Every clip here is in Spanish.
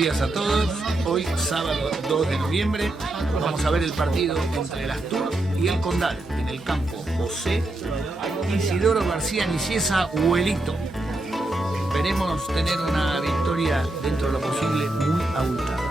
días a todos. Hoy, sábado 2 de noviembre, vamos a ver el partido entre el Astur y el Condal en el campo José Isidoro García Nicieza Huelito. Esperemos tener una victoria dentro de lo posible muy abultada.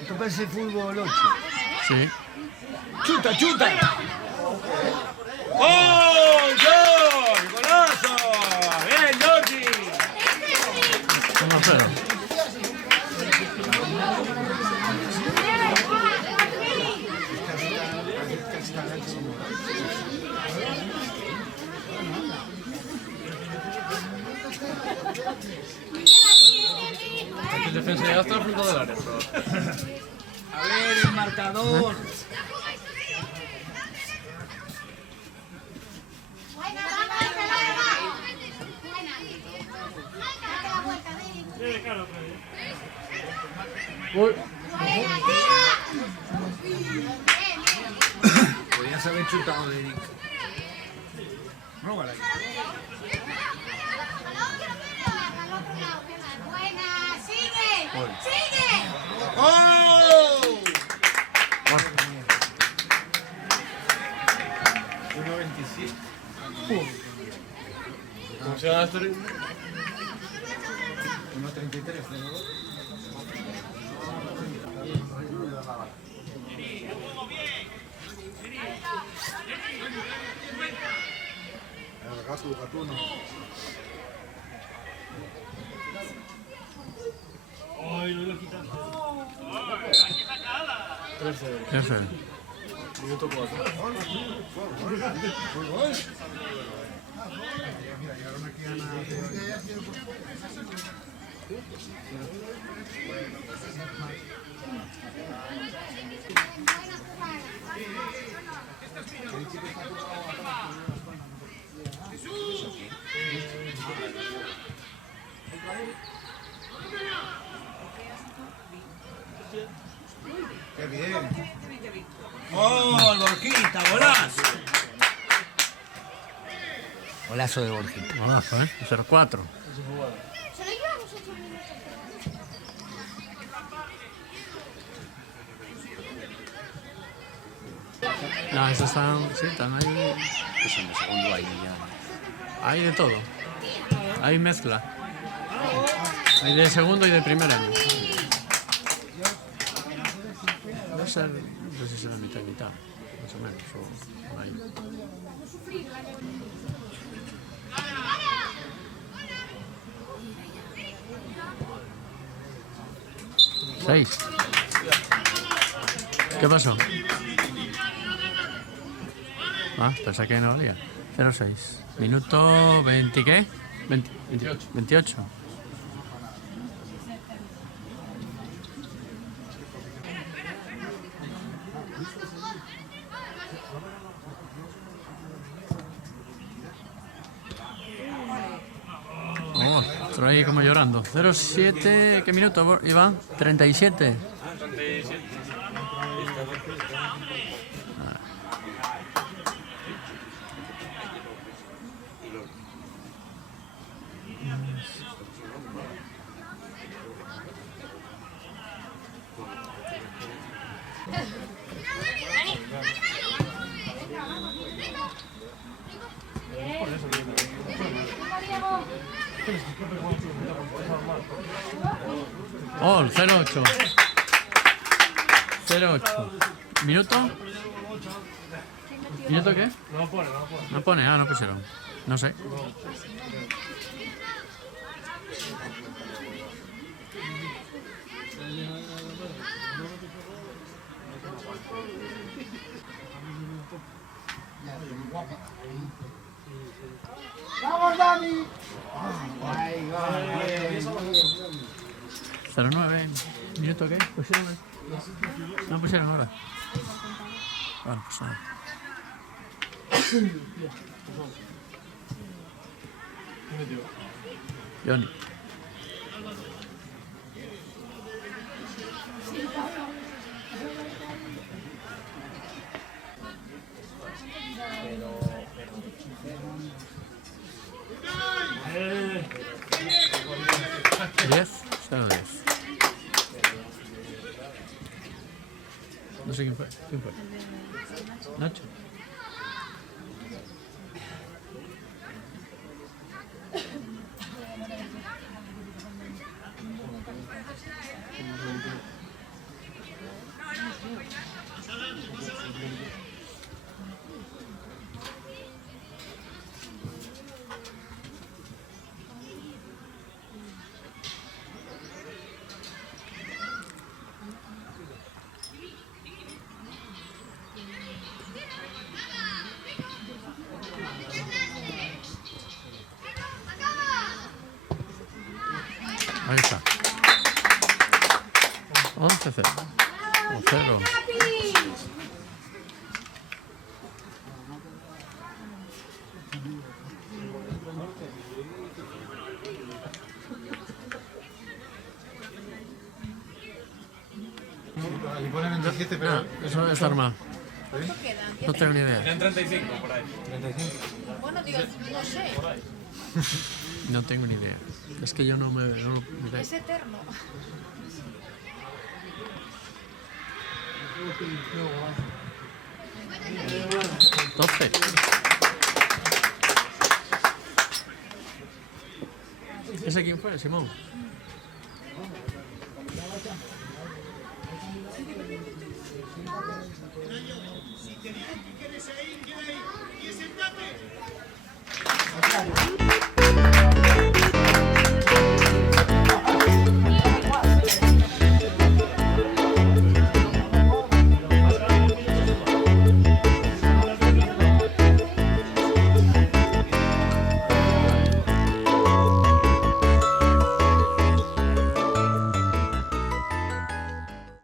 Esto parece fútbol 8. Sí. ¡Chuta, chuta! ¡Gol! ¡Gol! ¡Golazo! ¡Bien, Jordi! 1-0. El defensa llega hasta el punto del área, pero... A ver el marcador. Uy. Podrías haber chutado, Eric. Róbala. ¡Oh! 1.27. ¿Cómo se llama esto? 1.33. Gatuno. Ay, no lo quitan. 3-0. Minuto 4. ¡Qué bien! ¡Oh, Borjita! ¡Golazo! Golazo de Borjita. Golazo, 0-4. No, esos están... Sí, están ahí... Pues en el segundo ahí ya. Hay de todo. Hay mezcla. Hay de segundo y de primer año. Debe ser... No sé si será mitad y mitad. Más o menos. O ahí. ¿6? ¿Qué pasó? Ah, pensé que no valía. 0-6. Minuto 20, ¿qué? 28. Oh, estoy ahí como llorando. 0-7, ¿qué minuto, Iván? 37. Oh, 0-8. 0-8. ¿Minuto? ¿Minuto qué? No pone, no pusieron. No sé. ¡Vamos, Dani! 0-9. ¿Minuto qué? ¿Pusieron ahí? No pusieron ahora. Bueno, pues nada. Johnny. ¿10? 0-10. No sé quién fue. ¿Quién fue? Nacho. Ahí está. 11-0. O 0. Y ponen en 17, pero. No, eso debe estar mal. No tengo ni idea. Eran 35 por ahí. 35. Bueno, digo, no sé, No tengo ni idea. Es que yo no me... No, mira. es eterno. ¿12? ¿Ese quién fue, Simón? Si te dije que eres ahí, ¿quieres empate?